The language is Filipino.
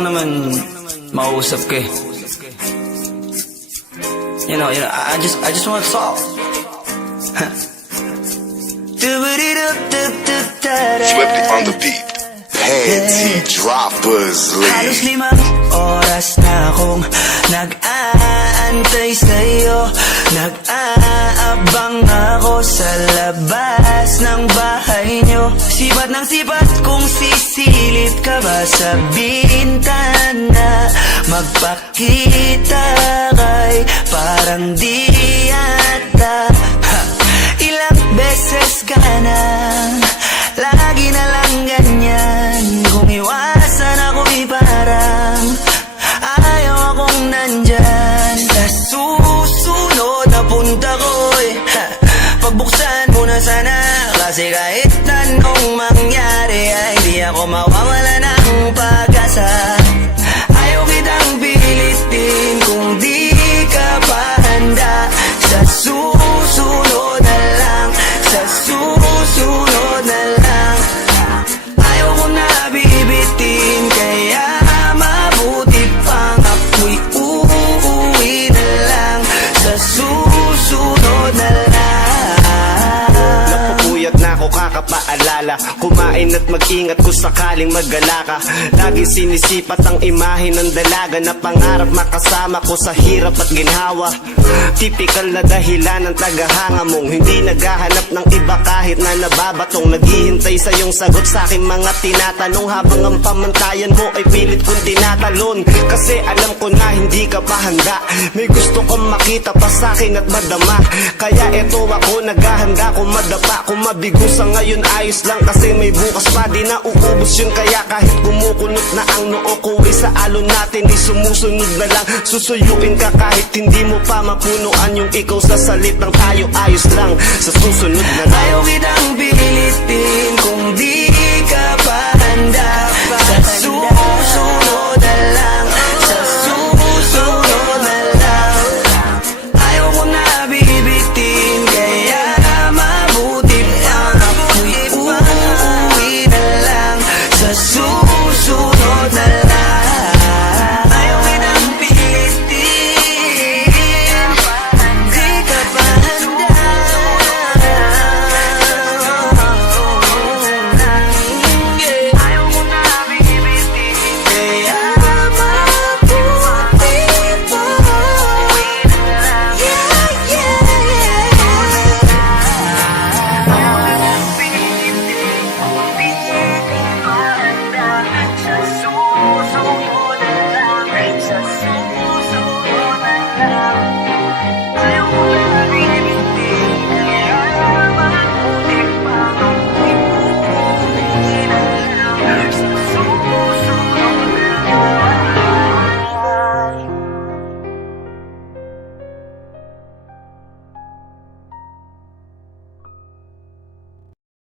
lang naman makausap ka eh. You know, I just want to talk. Swifty on the beat. Panty droppers Halos lead. 5 oras na akong nag-aantay sa'yo. Nag-aabang ako sa labas ng bahay nyo. Sipat ng sipat kung sisilip ka ba sa bintana. Magpakita kay parang di yata. Ilang beses ka na, lagi na lang ganyan. Kung iwasan ako'y parang ayaw akong nandyan. Sa susunod na punta ko'y pagbuksan mo na sana. Kasi kahit anong mangyari ay di ako mawawala ng pag-asa. Ayaw kitang pilitin kung di ka pa handa. Sa susunod na lang, sa susunod na lang. Ayaw ko na bibitin, kaya mabuti pang ako'y uuwi na lang. Sa susunod na lang. Napupuyat na ako kakapaalala. Kumain at mag-ingat kung sakaling magala ka. Laging sinisipat ang imahe ng dalaga na pangarap makasama ko sa hirap at ginhawa. Typical na dahilan ng tagahanga mong hindi naghahanap ng iba kahit na nababatong. Naghihintay sa iyong sagot sa aking mga tinatanong habang ang pamantayan mo ay pilit kong tinatalon. Kasi alam ko na hindi ka pa handa. May gusto kang makita pa sa akin at madama. Kaya eto ako naghahanda kung madapa. Kung mabigo sa ngayon ayos lang kasi may bukas pa. Di na uubos yun kaya kahit kumukunot na ang noo ko ay sa alon natin di sumusunod na lang. Susuyuin ka kahit hindi mo pa mapunuan yung ikaw sa salitang tayo ayos lang. Sa susunod na lang. Ayaw kitang